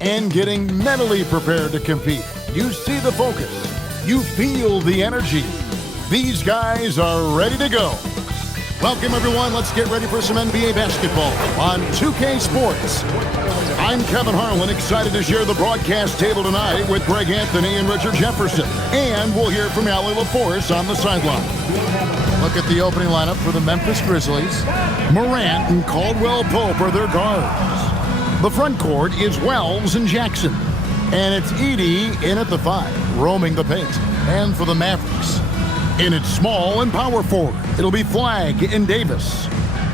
and getting mentally prepared to compete. You see the focus. You feel the energy. These guys are ready to go. Welcome, everyone. Let's get ready for some NBA basketball on 2K Sports. I'm Kevin Harlan, excited to share the broadcast table tonight with Greg Anthony and Richard Jefferson. And we'll hear from Allie LaForce on the sideline. Look at the opening lineup for the Memphis Grizzlies. Morant and Caldwell Pope are their guards. The front court is Wells and Jackson. And it's Edey in at the 5, roaming the paint. And for the Mavericks, in its small and power forward, it'll be Flagg and Davis.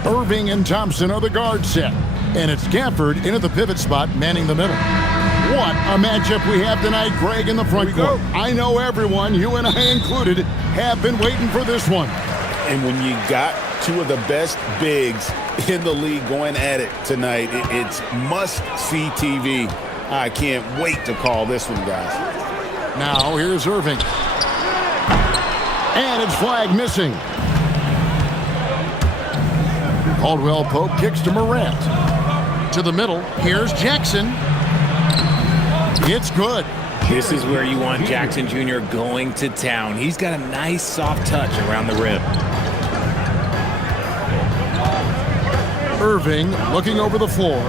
Irving and Thompson are the guard set. And it's Gafford in at the pivot spot, manning the middle. What a matchup we have tonight, Greg, in the front court. I know everyone, you and I included, have been waiting for this one. And when you got two of the best bigs in the league going at it tonight, it's must-see TV. I can't wait to call this one, guys. Now, here's Irving. And it's Flagg missing. Caldwell Pope kicks to Morant. To the middle, here's Jackson. It's good. This is where you want Jackson Jr. going to town. He's got a nice soft touch around the rim. Irving looking over the floor.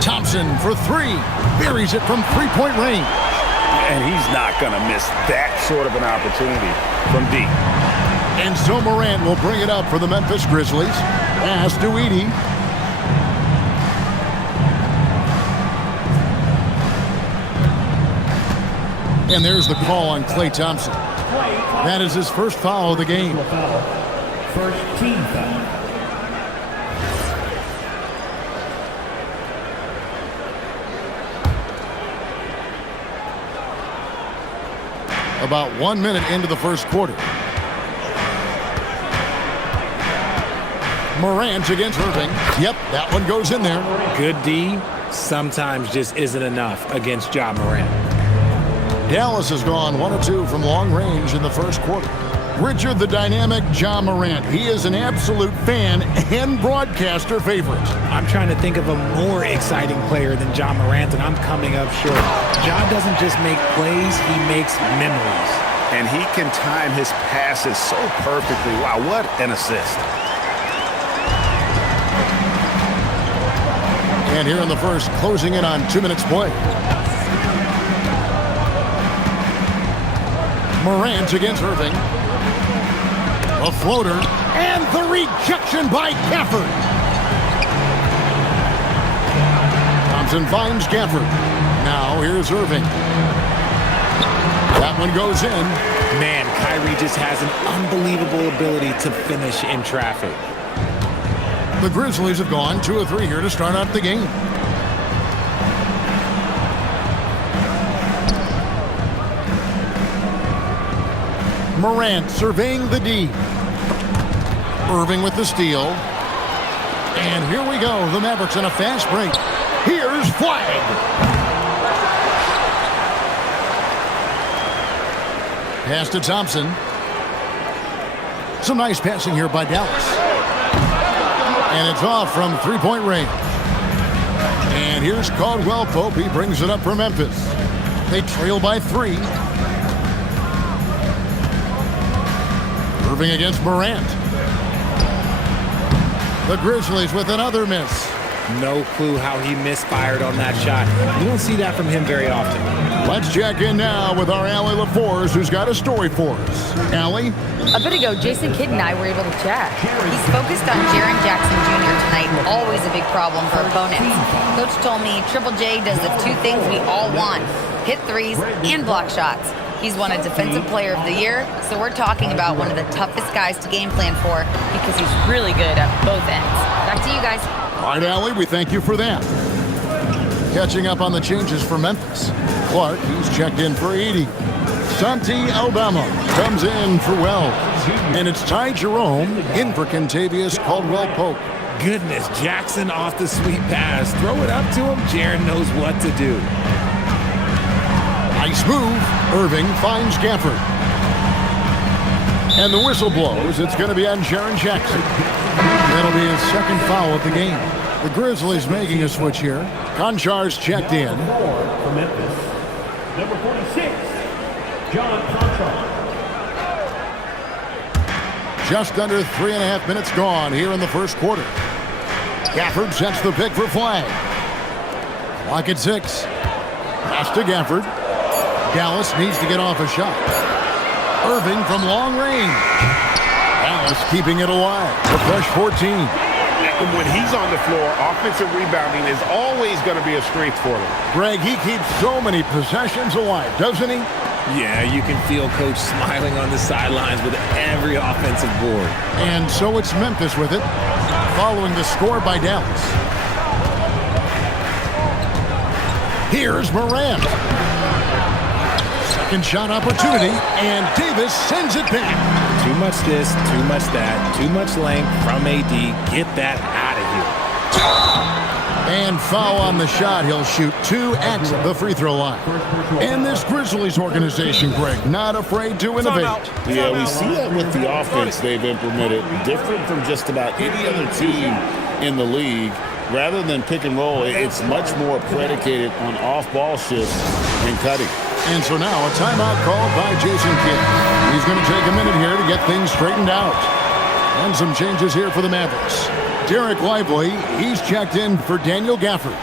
Thompson for 3. Buries it from three-point range. And he's not going to miss that sort of an opportunity from deep. And so Morant will bring it up for the Memphis Grizzlies. Pass to Edey. And there's the call on Klay Thompson. That is his first foul of the game. First team foul. About 1 minute into the first quarter. Morant against Irving. Yep, that one goes in there. Good D sometimes just isn't enough against Ja Morant. Dallas has gone 1 of 2 from long range in the first quarter. Richard, the dynamic Ja Morant. He is an absolute fan and broadcaster favorite. I'm trying to think of a more exciting player than Ja Morant, and I'm coming up short. Ja doesn't just make plays, he makes memories. And he can time his passes so perfectly. Wow, what an assist. And here in the first, closing in on 2 minutes play. Morant against Irving. A floater. And the rejection by Gafford. Thompson finds Gafford. Now here's Irving. That one goes in. Man, Kyrie just has an unbelievable ability to finish in traffic. The Grizzlies have gone 2 of 3 here to start out the game. Morant surveying the D. Irving with the steal. And here we go. The Mavericks in a fast break. Here's Flagg. Pass to Thompson. Some nice passing here by Dallas. And it's off from three-point range. And here's Caldwell Pope. He brings it up for Memphis. They trail by 3. Irving against Morant. The Grizzlies with another miss. No clue how he misfired on that shot. You don't see that from him very often. Let's check in now with our Allie LaForce, who's got a story for us. Allie? A bit ago, Jason Kidd and I were able to chat. He's focused on Jaren Jackson Jr. tonight, always a big problem for opponents. Coach told me Triple J does the 2 things we all want, hit threes and block shots. He's won a Defensive Player of the Year, so we're talking about one of the toughest guys to game plan for because he's really good at both ends. Back to you guys. All right, Allie, we thank you for that. Catching up on the changes for Memphis. Clark, he's checked in for Edey. Santi Aldama comes in for Wells. And it's Ty Jerome in for Kentavious Caldwell-Pope. Goodness, Jackson off the sweet pass. Throw it up to him. Jaren knows what to do. Nice move. Irving finds Gafford. And the whistle blows. It's going to be on Jaren Jackson. That'll be his second foul of the game. The Grizzlies making a switch here. Konchar's checked in. For Memphis, number 46, John Conchar. Just under 3.5 minutes gone here in the first quarter. Gafford sets the pick for Flag. Clock at 6. Pass to Gafford. Dallas needs to get off a shot. Irving from long range. Dallas keeping it alive. The fresh 14. When he's on the floor, offensive rebounding is always going to be a strength for him. Greg, he keeps so many possessions alive, doesn't he? Yeah, you can feel Coach smiling on the sidelines with every offensive board. And so it's Memphis with it, following the score by Dallas. Here's Morant. Second shot opportunity, and Davis sends it back. Too much this, too much that, too much length from AD. Get that out of here. And foul on the shot. He'll shoot 2 at the free throw line. And this Grizzlies organization, Greg, not afraid to innovate. Yeah, we see that with the offense they've implemented. Different from just about any other team in the league. Rather than pick and roll, it's much more predicated on off-ball shifts and cutting. And so now a timeout called by Jason Kidd. He's going to take a minute here to get things straightened out. And some changes here for the Mavericks. Derek Lively, he's checked in for Daniel Gafford.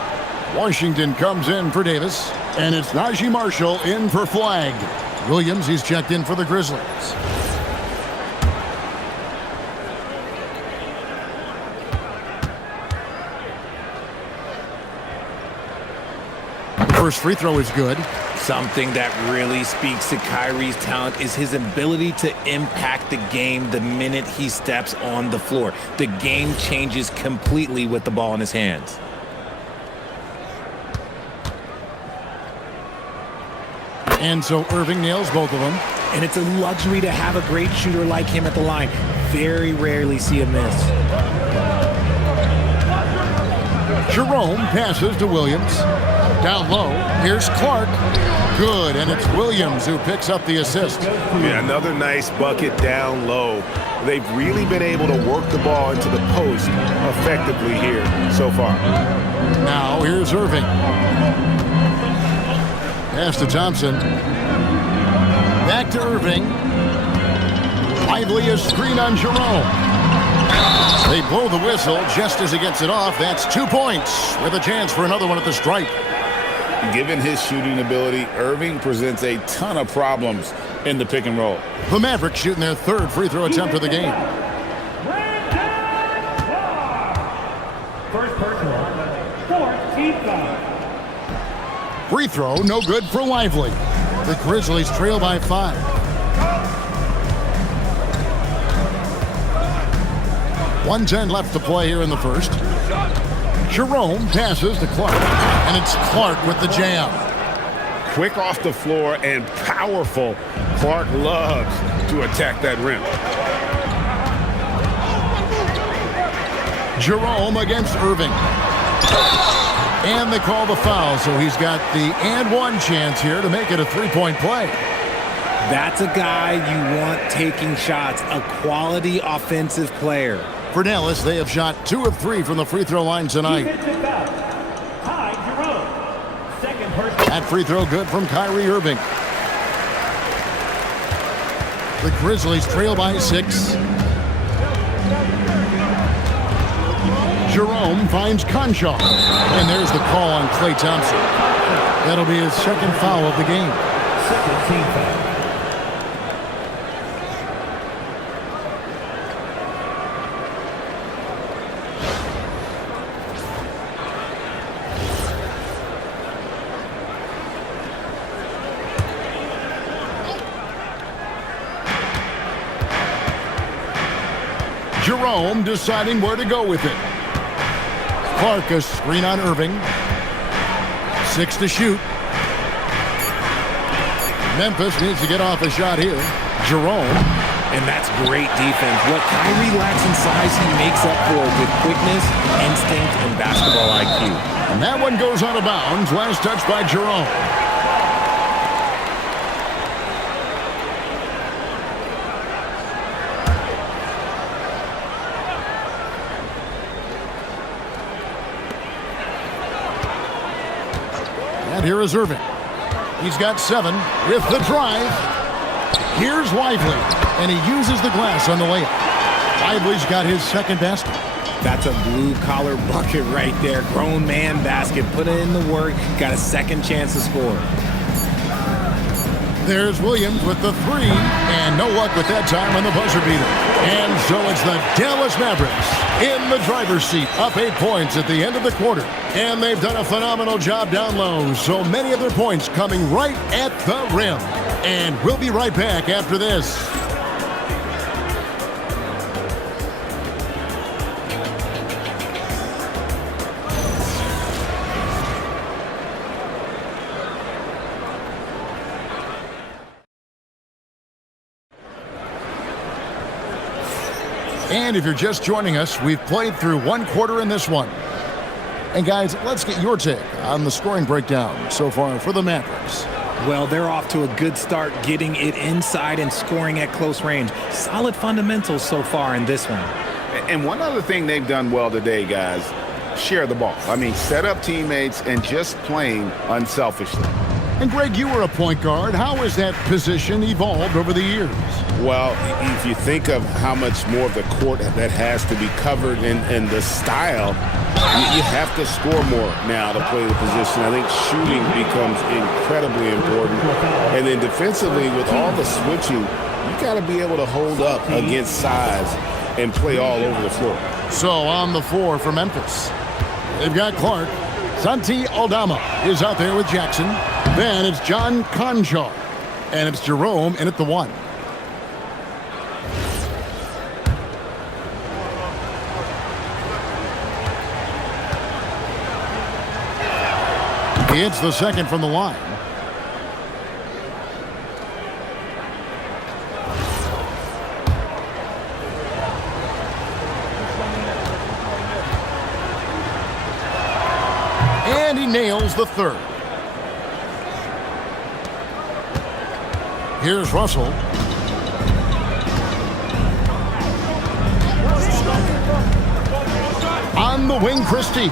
Washington comes in for Davis. And it's Najee Marshall in for Flag. Williams, he's checked in for the Grizzlies. The first free throw is good. Something that really speaks to Kyrie's talent is his ability to impact the game the minute he steps on the floor. The game changes completely with the ball in his hands. And so Irving nails both of them. And it's a luxury to have a great shooter like him at the line. Very rarely see a miss. Jerome passes to Williams. Down low, here's Clark. Good, and it's Williams who picks up the assist. Yeah, another nice bucket down low. They've really been able to work the ball into the post effectively here so far. Now here's Irving. Pass to Thompson. Back to Irving. Lively a screen on Jerome. They blow the whistle just as he gets it off. That's 2 points with a chance for another one at the stripe. Given his shooting ability, Irving presents a ton of problems in the pick and roll. The Mavericks shooting their third free throw attempt of the game. First personal, 14th foul. Free throw, no good for Lively. The Grizzlies trail by 5. .110 left to play here in the first. Jerome passes to Clark, and it's Clark with the jam. Quick off the floor and powerful. Clark loves to attack that rim. Jerome against Irving. And they call the foul, so he's got the and one chance here to make it a three-point play. That's a guy you want taking shots, a quality offensive player. For Dallas, they have shot 2 of 3 from the free throw line tonight. Defensive foul. Ty Jerome. Second personal. That free throw good from Kyrie Irving. The Grizzlies trail by 6. Jerome finds Conchar. And there's the call on Klay Thompson. That'll be his second foul of the game. Second team foul. Jerome deciding where to go with it. Clark a screen on Irving. 6 to shoot. Memphis needs to get off a shot here. Jerome. And that's great defense. What Kyrie lacks in size, he makes up for with quickness, instinct, and basketball IQ. And that one goes out of bounds. Last touch by Jerome. And here is Irving. He's got 7 with the drive. Here's Lively, and he uses the glass on the layup. Lively's got his second basket. That's a blue-collar bucket right there. Grown man basket. Put in the work. Got a second chance to score. There's Williams with the 3, and no luck with that time on the buzzer beater. And so it's the Dallas Mavericks in the driver's seat, up 8 points at the end of the quarter. And they've done a phenomenal job down low, so many of their points coming right at the rim. And we'll be right back after this. And if you're just joining us, we've played through 1 quarter in this one. And guys, let's get your take on the scoring breakdown so far for the Mavericks. Well, they're off to a good start getting it inside and scoring at close range. Solid fundamentals so far in this one. And one other thing they've done well today, guys, share the ball. I mean, set up teammates and just playing unselfishly. And Greg, you were a point guard. How has that position evolved over the years? Well, if you think of how much more of the court that has to be covered and the style, you have to score more now to play the position. I think shooting becomes incredibly important. And then defensively, with all the switching, you got to be able to hold up against size and play all over the floor. So on the floor for Memphis, they've got Clark. Santi Aldama is out there with Jackson. Then it's John Conchar. And it's Jerome in at the 1. He hits the second from the line. And he nails the third. Here's Russell. On the wing, Christie.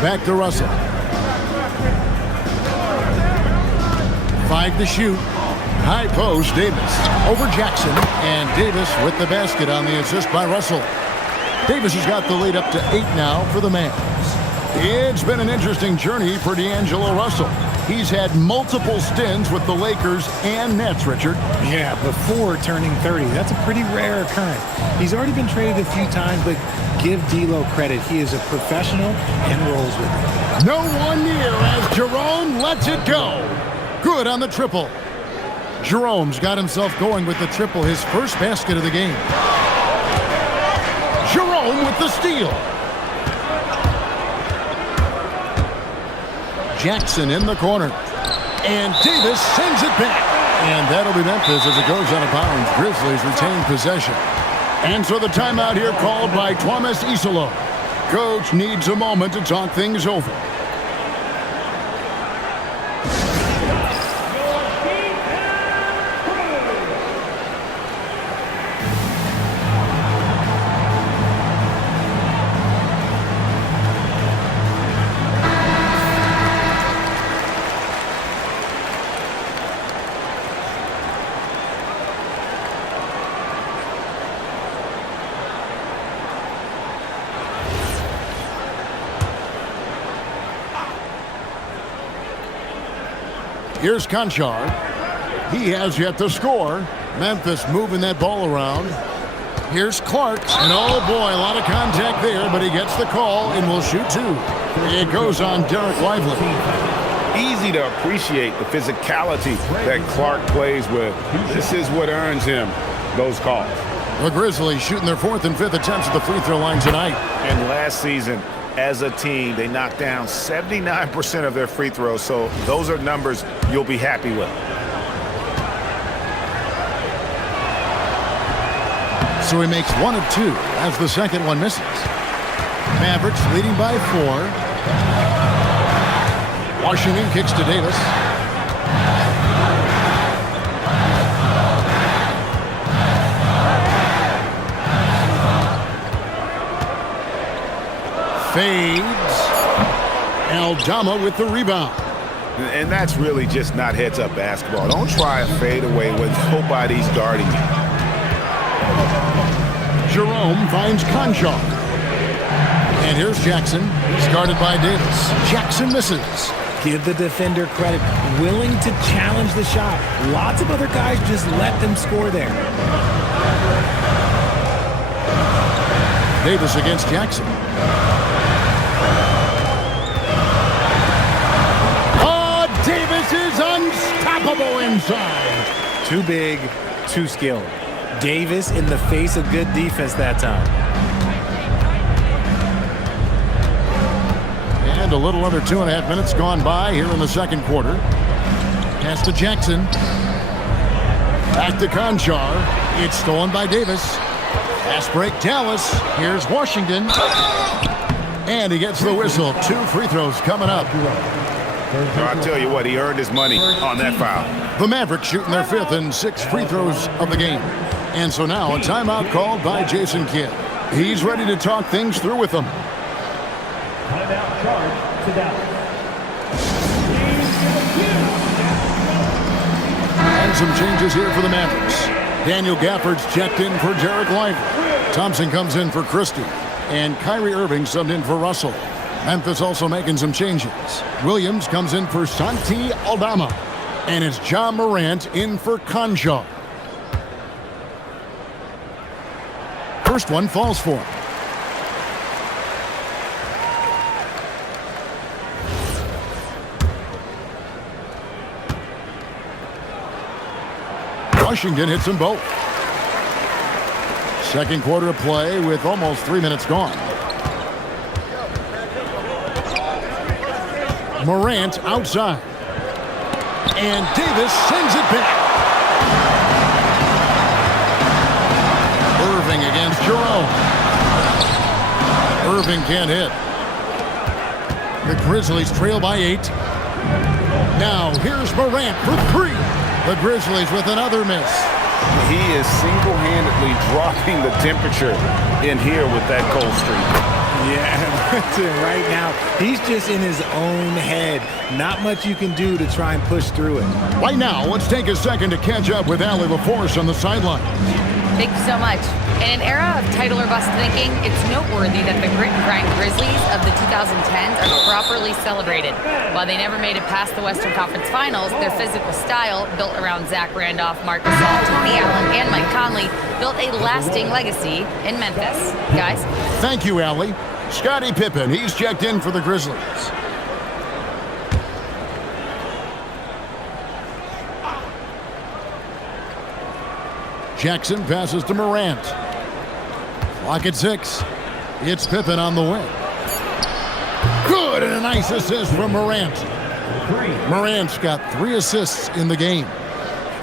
Back to Russell. 5 to shoot. High post, Davis. Over Jackson. And Davis with the basket on the assist by Russell. Davis has got the lead up to 8 now for the Mavs. It's been an interesting journey for D'Angelo Russell. He's had multiple stints with the Lakers and Nets, Richard. Yeah, before turning 30. That's a pretty rare occurrence. He's already been traded a few times, but give D'Lo credit. He is a professional and rolls with it. No 1 year as Jerome lets it go. Good on the triple. Jerome's got himself going with the triple, his first basket of the game. Jerome with the steal. Jackson in the corner. And Davis sends it back. And that'll be Memphis as it goes out of bounds. Grizzlies retain possession. And so the timeout here called by Thomas Isolo. Coach needs a moment to talk things over. Here's Conchar. He has yet to score. Memphis moving that ball around. Here's Clark. And oh boy, a lot of contact there, but he gets the call and will shoot 2. It goes on Derek Lively. Easy to appreciate the physicality that Clark plays with. This is what earns him those calls. The Grizzlies shooting their 4th and 5th attempts at the free throw line tonight. And last season, as a team, they knocked down 79% of their free throws, so those are numbers you'll be happy with. So he makes 1 of 2 as the second one misses. Mavericks leading by 4. Washington kicks to Davis. Fades. Aldama with the rebound. And that's really just not heads-up basketball. Don't try a fadeaway when nobody's guarding you. Jerome finds Conchar. And here's Jackson. He's guarded by Davis. Jackson misses. Give the defender credit. Willing to challenge the shot. Lots of other guys just let them score there. Davis against Jackson. Oh, Davis is unstoppable inside. Too big, too skilled. Davis in the face of good defense that time. And a little under 2.5 minutes gone by here in the second quarter. Pass to Jackson. Back to Conchar. It's stolen by Davis. Pass break, Dallas. Here's Washington. And he gets the whistle. 2 free throws coming up. I'll tell you what, he earned his money on that foul. The Mavericks shooting their 5th and 6th free throws of the game. And so now a timeout called by Jason Kidd. He's ready to talk things through with them. Timeout charge to Dallas. And some changes here for the Mavericks. Daniel Gafford's checked in for Jarek Lively. Thompson comes in for Christie. And Kyrie Irving subbed in for Russell. Memphis also making some changes. Williams comes in for Santi Aldama. And it's John Morant in for Conchar. First one falls for him. Washington hits them both. Second quarter of play with almost 3 minutes gone. Morant outside. And Davis sends it back. Irving against Jerome. Irving can't hit. The Grizzlies trail by 8. Now here's Morant for 3. The Grizzlies with another miss. He is single-handedly dropping the temperature in here with that cold streak. Yeah, right now, he's just in his own head. Not much you can do to try and push through it. Right now, let's take a second to catch up with Allie LaForce on the sideline. Thank you so much. In an era of title or bust thinking, it's noteworthy that the grit and grind Grizzlies of the 2010s are properly celebrated. While they never made it past the Western Conference Finals, their physical style, built around Zach Randolph, Marc Gasol, Tony Allen, and Mike Conley, built a lasting legacy in Memphis. Guys? Thank you, Allie. Scottie Pippen, he's checked in for the Grizzlies. Jackson passes to Morant. Clock at 6. It's Pippen on the wing. Good, and a nice assist from Morant. Morant's got 3 assists in the game.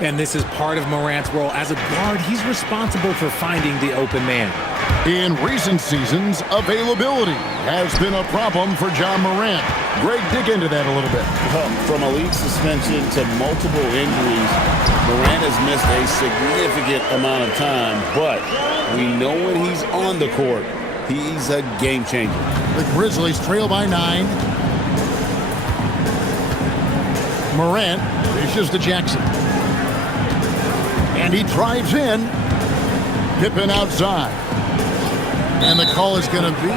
And this is part of Morant's role. As a guard, he's responsible for finding the open man. In recent seasons, availability has been a problem for John Morant. Greg, dig into that a little bit. From a league suspension to multiple injuries, Morant has missed a significant amount of time, but we know when he's on the court, he's a game changer. The Grizzlies trail by 9. Morant dishes to Jackson. And he drives in. Pippen outside. And the call is going to be,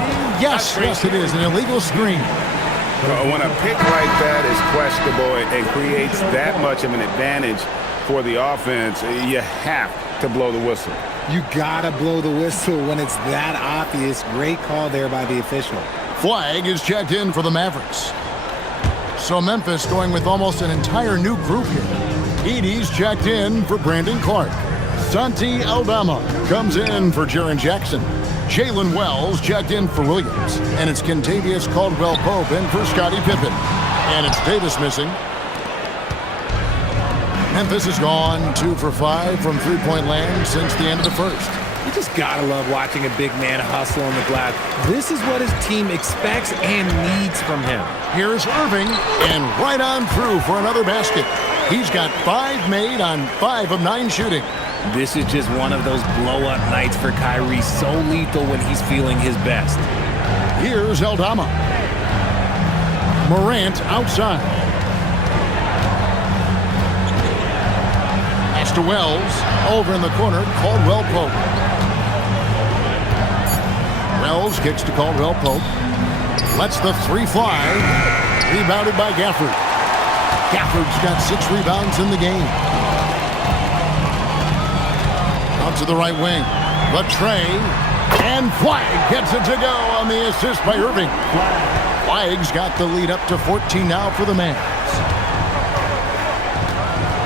yes, it is, an illegal screen. When a pick like that is questionable and creates that much of an advantage for the offense, you have to blow the whistle. You gotta blow the whistle when it's that obvious. Great call there by the official. Flag is checked in for the Mavericks. So Memphis going with almost an entire new group here. Edey's checked in for Brandon Clark. Santi Aldama comes in for Jaren Jackson. Jalen Wells checked in for Williams. And it's Kentavious Caldwell-Pope in for Scottie Pippen. And it's Davis missing. Memphis has gone 2 for 5 from three-point land since the end of the first. You just gotta love watching a big man hustle on the glass. This is what his team expects and needs from him. Here's Irving, and right on through for another basket. He's got 5 made on 5 of 9 shooting. This is just one of those blow-up nights for Kyrie, so lethal when he's feeling his best. Here's Aldama. Morant outside. Pass to Wells. Over in the corner, Caldwell Pope. Wells kicks to Caldwell Pope. Lets the three fly. Rebounded by Gafford. Gafford's got 6 rebounds in the game. Out to the right wing. Latrey. And Flagg gets it to go on the assist by Irving. Flagg's got the lead up to 14 now for the Mavs.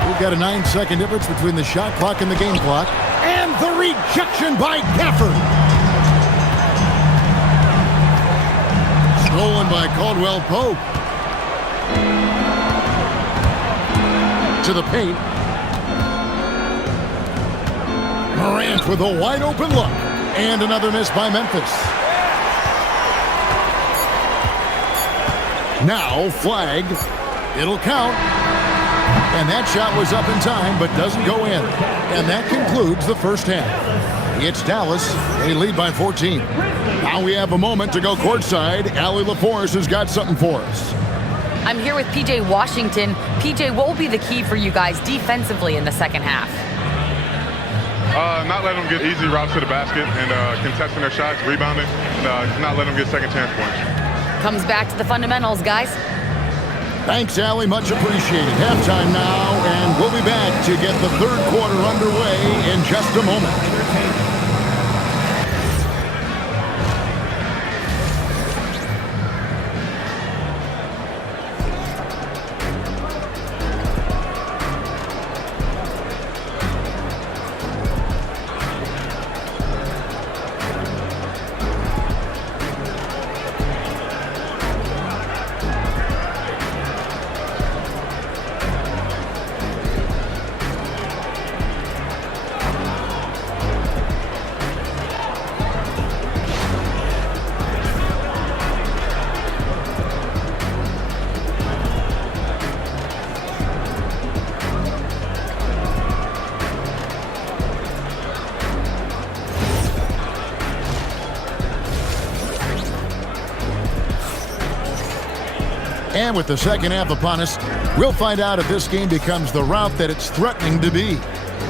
We've got a 9-second difference between the shot clock and the game clock. And the rejection by Gafford. Stolen by Caldwell Pope. To the paint. Morant with a wide open look. And another miss by Memphis. Now Flagg. It'll count. And that shot was up in time, but doesn't go in. And that concludes the first half. It's Dallas. They lead by 14. Now we have a moment to go courtside. Allie LaForce has got something for us. I'm here with PJ Washington. PJ, what will be the key for you guys defensively in the second half? Not letting them get easy routes to the basket and contesting their shots, rebounding, and not letting them get second chance points. Comes back to the fundamentals, guys. Thanks, Allie. Much appreciated. Halftime now, and we'll be back to get the third quarter underway in just a moment. And with the second half upon us, we'll find out if this game becomes the rout that it's threatening to be.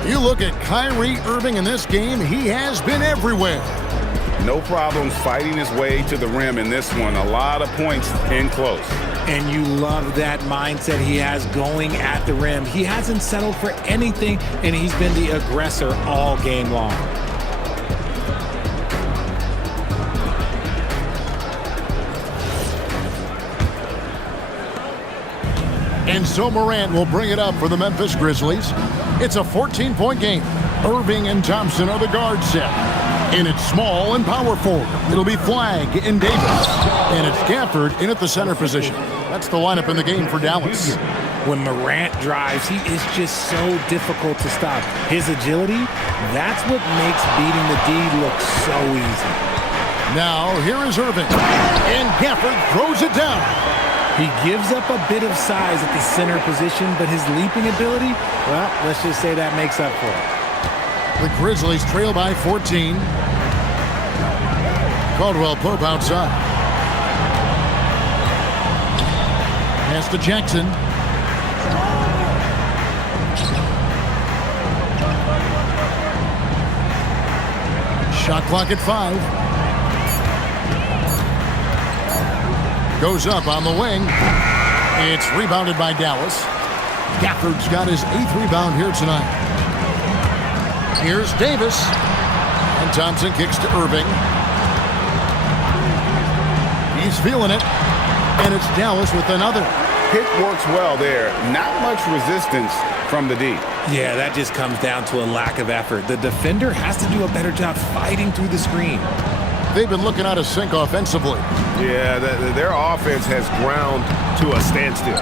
You look at Kyrie Irving in this game, he has been everywhere. No problems fighting his way to the rim in this one. A lot of points in close. And you love that mindset he has going at the rim. He hasn't settled for anything, and he's been the aggressor all game long. And so Morant will bring it up for the Memphis Grizzlies. It's a 14-point game. Irving and Thompson are the guard set. And it's small and power forward. It'll be Flagg and Davis. And it's Gafford in at the center position. That's the lineup in the game for Dallas. When Morant drives, he is just so difficult to stop. His agility, that's what makes beating the D look so easy. Now, here is Irving. And Gafford throws it down. He gives up a bit of size at the center position, but his leaping ability, well, let's just say that makes up for it. The Grizzlies trail by 14. Caldwell Pope outside. Pass to Jackson. Shot clock at 5. Goes up on the wing. It's rebounded by Dallas. Gafford's got his 8th rebound here tonight. Here's Davis. And Thompson kicks to Irving. He's feeling it. And it's Dallas with another. Pick works well there. Not much resistance from the D. Yeah, that just comes down to a lack of effort. The defender has to do a better job fighting through the screen. They've been looking out of sync offensively. Yeah, their offense has ground to a standstill.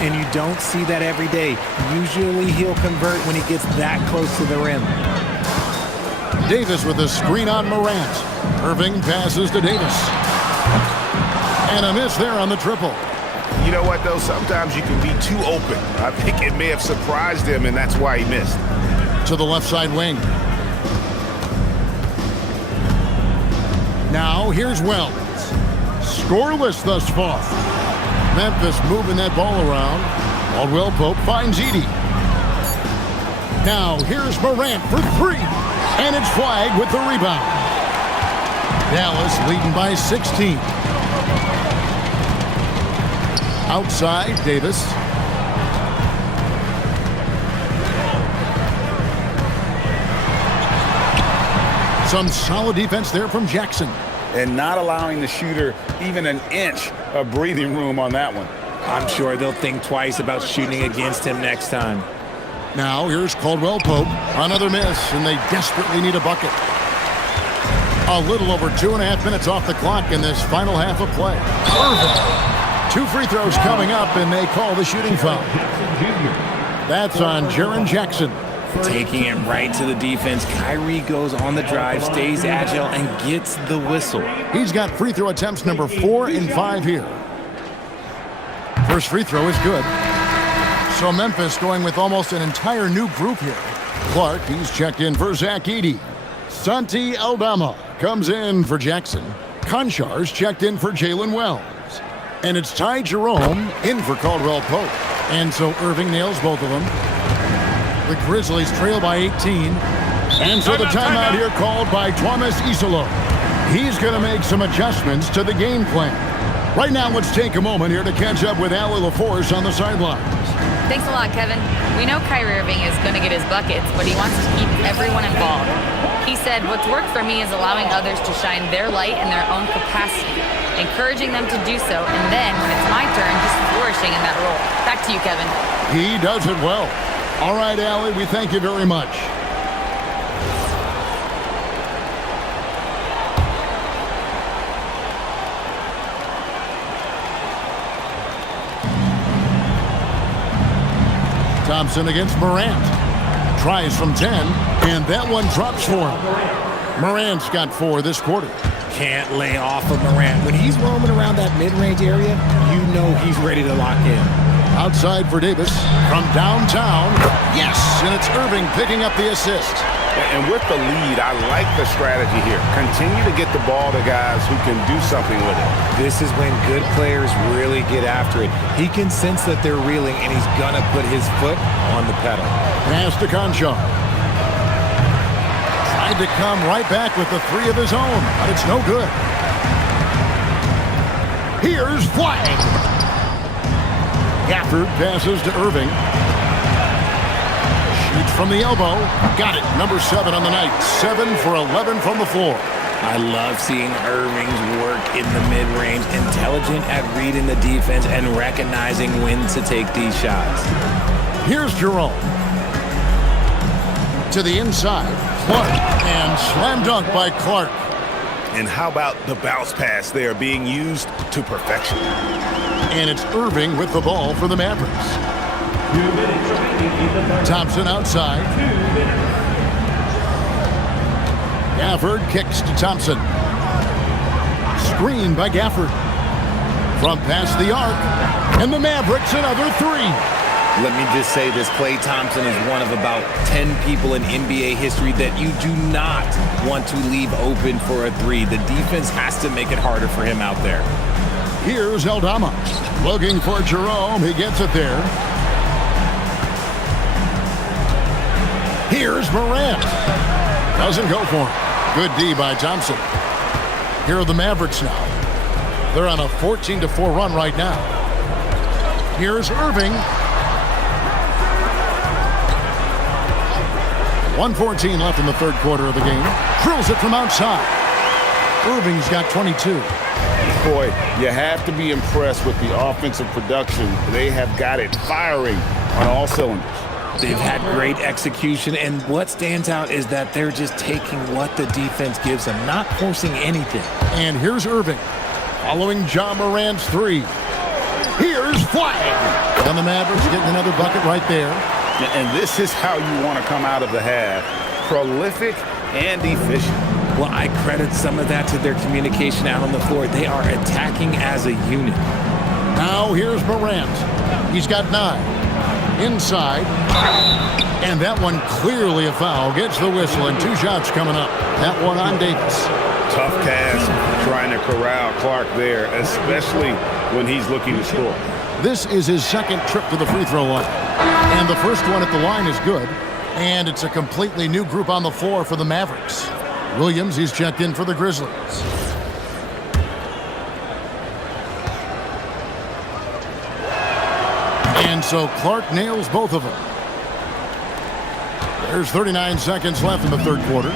And you don't see that every day. Usually he'll convert when he gets that close to the rim. Davis with a screen on Morant. Irving passes to Davis. And a miss there on the triple. You know what, though? Sometimes you can be too open. I think it may have surprised him, and that's why he missed. To the left side wing. Now, here's Wells. Scoreless thus far. Memphis moving that ball around. Caldwell Pope finds Edey. Now here's Morant for three. And it's flagged with the rebound. Dallas leading by 16. Outside, Davis. Some solid defense there from Jackson. And not allowing the shooter even an inch of breathing room on that one. I'm sure they'll think twice about shooting against him next time. Now here's Caldwell Pope. Another miss, and they desperately need a bucket. A little over 2.5 minutes off the clock in this final half of play. Irving. 2 free throws coming up, and they call the shooting foul. That's on Jaren Jackson. Taking it right to the defense, Kyrie goes on the drive, stays agile, and gets the whistle. He's got free throw attempts number 4 and 5 here. First free throw is good. So Memphis going with almost an entire new group here. Clark, he's checked in for Zach Edey. Santi Aldama comes in for Jackson. Konchar's checked in for Jalen Wells. And it's Ty Jerome in for Caldwell Pope. And so Irving nails both of them. The Grizzlies trail by 18. And so the timeout here called by Thomas Isolo. He's going to make some adjustments to the game plan. Right now, let's take a moment here to catch up with Allie LaForce on the sidelines. Thanks a lot, Kevin. We know Kyrie Irving is going to get his buckets, but he wants to keep everyone involved. He said, what's worked for me is allowing others to shine their light in their own capacity, encouraging them to do so, and then, when it's my turn, just flourishing in that role. Back to you, Kevin. He does it well. All right, Allie, we thank you very much. Thompson against Morant. Tries from 10, and that one drops for him. Morant's got 4 this quarter. Can't lay off of Morant. When he's roaming around that mid-range area, you know he's ready to lock in. Outside for Davis from downtown. Yes, and it's Irving picking up the assist. And with the lead, I like the strategy here. Continue to get the ball to guys who can do something with it. This is when good players really get after it. He can sense that they're reeling, and he's going to put his foot on the pedal. Pass to Conchar. Tried to come right back with the 3 of his own, but it's no good. Here's flag. Gafford passes to Irving. Shoots from the elbow. Got it. Number 7 on the night. 7 for 11 from the floor. I love seeing Irving's work in the mid-range, intelligent at reading the defense and recognizing when to take these shots. Here's Jerome. To the inside. Clark. And slam dunk by Clark. And how about the bounce pass there being used to perfection? And it's Irving with the ball for the Mavericks. 2 minutes remaining in the third. Thompson outside. 2 minutes. Gafford kicks to Thompson. Screen by Gafford. From past the arc. And the Mavericks another 3. Let me just say this, Klay Thompson is one of about 10 people in NBA history that you do not want to leave open for a 3. The defense has to make it harder for him out there. Here's Aldama. Looking for Jerome. He gets it there. Here's Morant. Doesn't go for him. Good D by Thompson. Here are the Mavericks now. They're on a 14-4 run right now. Here's Irving. 1:14 left in the third quarter of the game. Drills it from outside. Irving's got 22. Boy, you have to be impressed with the offensive production. They have got it firing on all cylinders. They've had great execution, and what stands out is that they're just taking what the defense gives them, not forcing anything. And here's Irving, following John Morant's 3. Here's flag. And the Mavericks getting another bucket right there. And this is how you want to come out of the half. Prolific and efficient. Well, I credit some of that to their communication out on the floor. They are attacking as a unit. Now here's Morant. He's got 9. Inside. And that one clearly a foul. Gets the whistle, and 2 shots coming up. That one on Davis. Tough task trying to corral Clark there, especially when he's looking to score. This is his second trip to the free throw line. And the first one at the line is good. And it's a completely new group on the floor for the Mavericks. Williams, he's checked in for the Grizzlies. And so Clark nails both of them. There's 39 seconds left in the third quarter.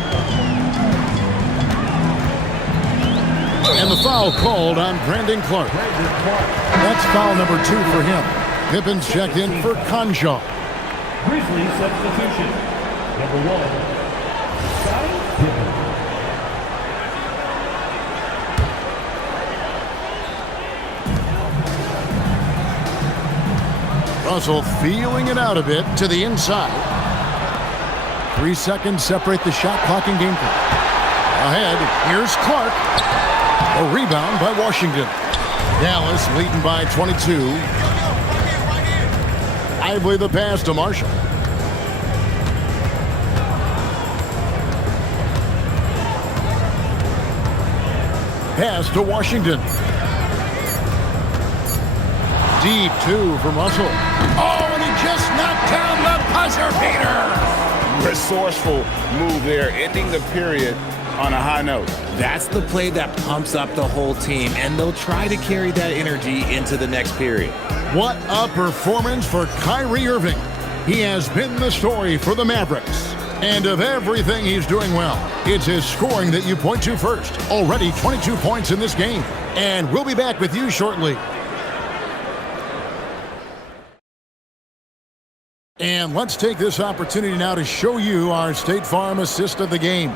And the foul called on Brandon Clark. That's foul number 2 for him. Pippen's checked in for Conjaw. Grizzlies substitution. Number 1, Scottie Pippen. Russell feeling it out a bit to the inside. 3 seconds separate the shot clock and game clock. Ahead, here's Clark. A rebound by Washington. Dallas leading by 22. Lively the pass to Marshall. Pass to Washington. Deep 2 from Russell. Oh, and he just knocked down the buzzer beater. Resourceful move there, ending the period on a high note. That's the play that pumps up the whole team, and they'll try to carry that energy into the next period. What a performance for Kyrie Irving. He has been the story for the Mavericks. And of everything he's doing well, it's his scoring that you point to first. Already 22 points in this game. And we'll be back with you shortly. And let's take this opportunity now to show you our State Farm assist of the game.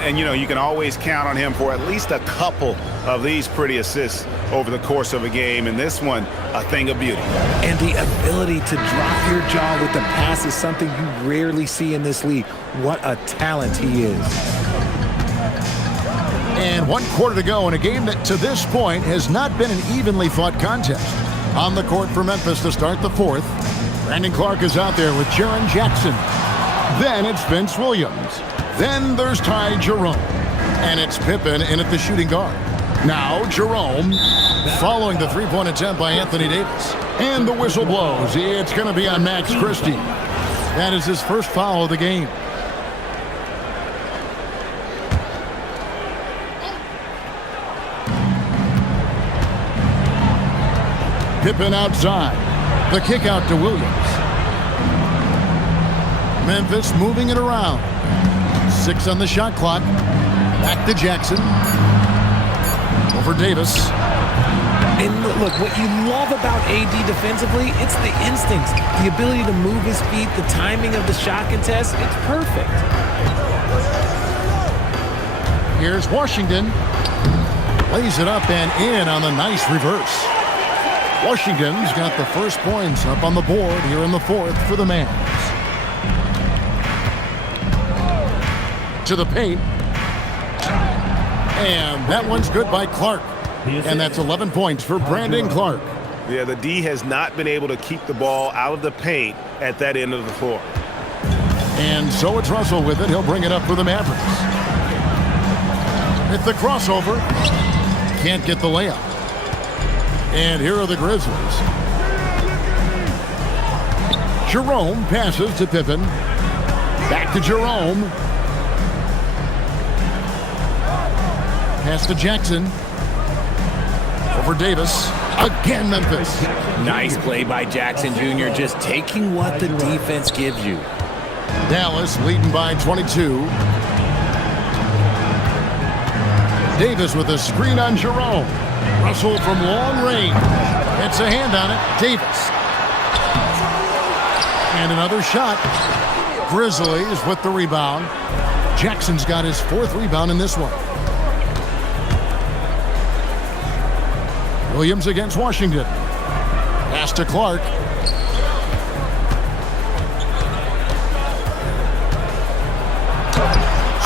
And, you know, you can always count on him for at least a couple of these pretty assists over the course of a game. And this one, a thing of beauty. And the ability to drop your jaw with the pass is something you rarely see in this league. What a talent he is. And 1 quarter to go in a game that to this point has not been an evenly fought contest. On the court for Memphis to start the fourth. Brandon Clark is out there with Jaren Jackson. Then it's Vince Williams. Then there's Ty Jerome. And it's Pippen in at the shooting guard. Now Jerome following the three-point attempt by Anthony Davis. And the whistle blows. It's going to be on Max Christie. That is his first foul of the game. Pippen outside. The kick out to Williams. Memphis moving it around. 6 on the shot clock. Back to Jackson. Over Davis. And look, what you love about AD defensively, it's the instincts, the ability to move his feet, the timing of the shot contest. It's perfect. Here's Washington. Lays it up and in on the nice reverse. Washington's got the first points up on the board here in the fourth for the Mavs. To the paint. And that one's good by Clark. And that's 11 points for Brandon Clark. Yeah, the D has not been able to keep the ball out of the paint at that end of the floor. And so it's Russell with it. He'll bring it up for the Mavericks. It's the crossover. Can't get the layup. And here are the Grizzlies. Jerome passes to Pippen. Back to Jerome. Pass to Jackson. Over Davis. Again, Memphis. Nice play by Jackson Jr., just taking what the defense gives you. Dallas leading by 22. Davis with a screen on Jerome. Russell from long range. Gets a hand on it. Davis. And another shot. Grizzlies with the rebound. Jackson's got his fourth rebound in this one. Williams against Washington. Pass to Clark.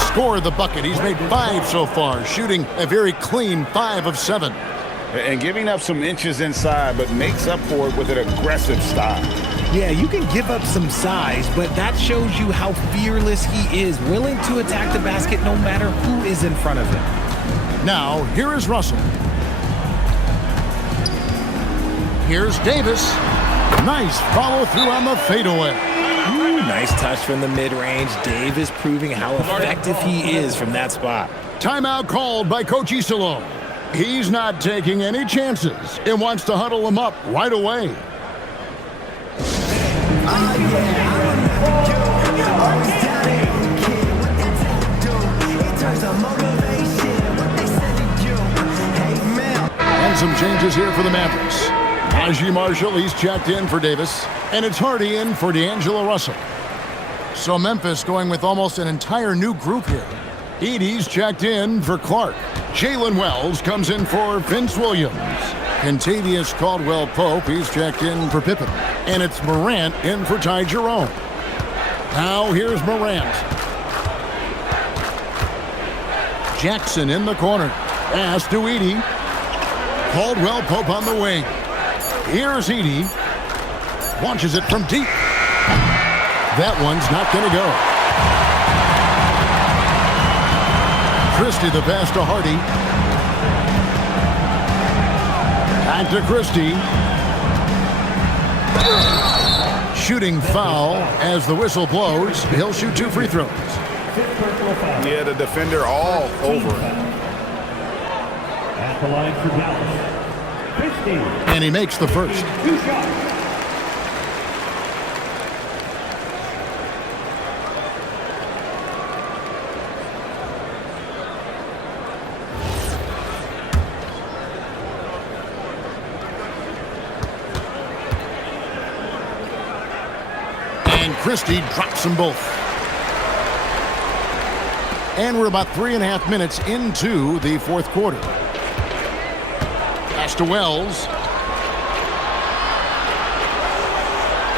Scored the bucket. He's made 5 so far, shooting a very clean 5 of 7. And giving up some inches inside, but makes up for it with an aggressive style. Yeah, you can give up some size, but that shows you how fearless he is, willing to attack the basket no matter who is in front of him. Now, here is Russell. Here's Davis. Nice follow through on the fadeaway. Ooh, nice touch from the mid-range. Davis proving how effective he is from that spot. Timeout called by Coach Isillo. He's not taking any chances and wants to huddle him up right away. And some changes here for the Mavericks. Najee Marshall, he's checked in for Davis. And it's Hardy in for D'Angelo Russell. So Memphis going with almost an entire new group here. Edey's checked in for Clark. Jalen Wells comes in for Vince Williams. Kentavious Caldwell-Pope, he's checked in for Pippen. And it's Morant in for Ty Jerome. Now here's Morant. Jackson in the corner. Pass to Edey. Caldwell-Pope on the wing. Here's Edey. Launches it from deep. That one's not going to go. Christie the pass to Hardy. Back to Christie. Shooting foul as the whistle blows. He'll shoot 2 free throws. Yeah, the defender all over him. At the line for Dallas, Christie. And he makes the first. 2 shots. And Christie drops them both. And we're about 3.5 minutes into the fourth quarter. Pass to Wells.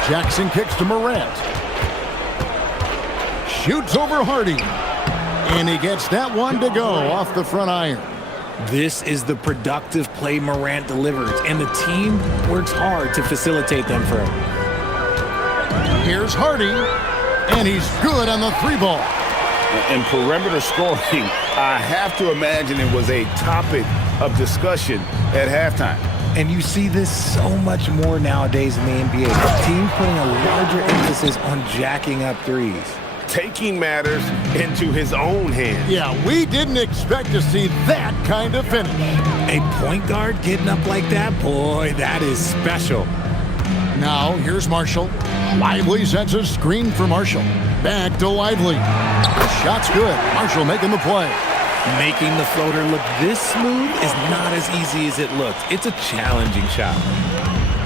Jackson kicks to Morant. Shoots over Hardy. And he gets that one to go off the front iron. This is the productive play Morant delivers, and the team works hard to facilitate them for him. Here's Hardy, and he's good on the 3-ball. And perimeter scoring, I have to imagine it was a topic of discussion at halftime. And you see this so much more nowadays in the NBA. The team putting a larger emphasis on jacking up threes. Taking matters into his own hands. Yeah, we didn't expect to see that kind of finish. A point guard getting up like that, boy, that is special. Now, here's Marshall. Lively sets a screen for Marshall. Back to Lively. The shot's good. Marshall making the play. Making the floater look this smooth is not as easy as it looks. It's a challenging shot.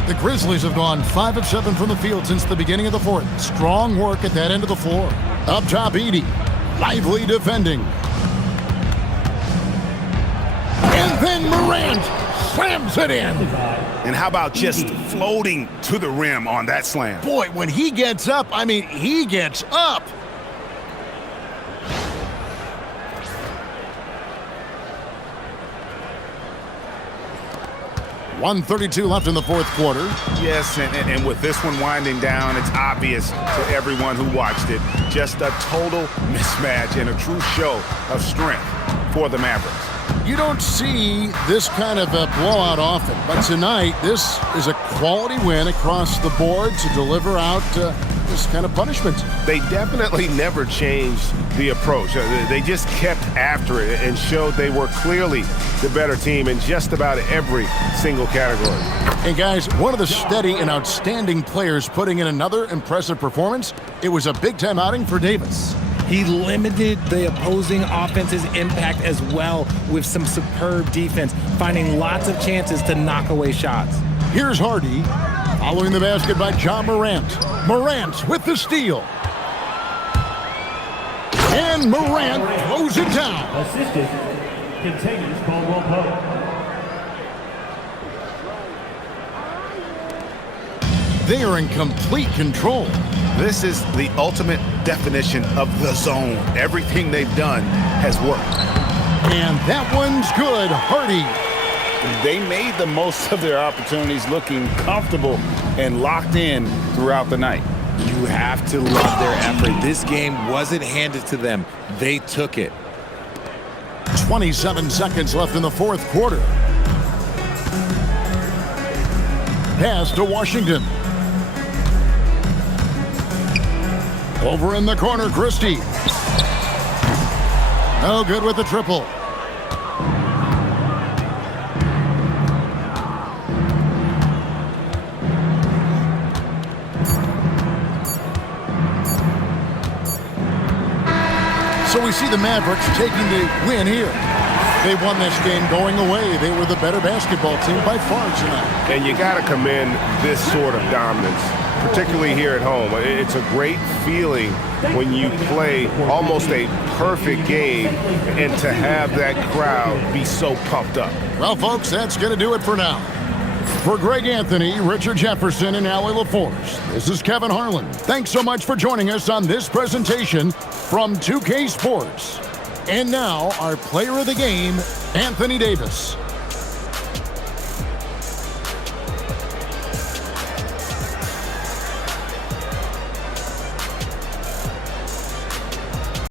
The Grizzlies have gone 5 of 7 from the field since the beginning of the fourth. Strong work at that end of the floor. Up top, Edey. Lively defending. And then Morant slams it in. And how about just floating to the rim on that slam? Boy, when he gets up, I mean, he gets up. .132 left in the fourth quarter. Yes, and with this one winding down, it's obvious to everyone who watched it. Just a total mismatch and a true show of strength for the Mavericks. You don't see this kind of a blowout often, but tonight this is a quality win across the board to deliver out this kind of punishment. They definitely never changed the approach. They just kept after it and showed they were clearly the better team in just about every single category. And guys, one of the steady and outstanding players putting in another impressive performance, it was a big-time outing for Davis. He limited the opposing offense's impact as well with some superb defense, finding lots of chances to knock away shots. Here's Hardy, following the basket by Ja Morant. Morant with the steal. And Morant throws it down. Assistant, Kentavious Caldwell-Pope. They are in complete control. This is the ultimate definition of the zone. Everything they've done has worked. And that one's good. Hardy. They made the most of their opportunities, looking comfortable and locked in throughout the night. You have to love their effort. This game wasn't handed to them. They took it. 27 seconds left in the fourth quarter. Pass to Washington. Over in the corner, Christie. No good with the triple. So we see the Mavericks taking the win here. They won this game going away. They were the better basketball team by far tonight. And you got to commend this sort of dominance, particularly here at home. It's a great feeling when you play almost a perfect game and to have that crowd be so pumped up. Well, folks, that's going to do it for now. For Greg Anthony, Richard Jefferson, and Allie LaForce, this is Kevin Harlan. Thanks so much for joining us on this presentation from 2K Sports. And now, our player of the game, Anthony Davis.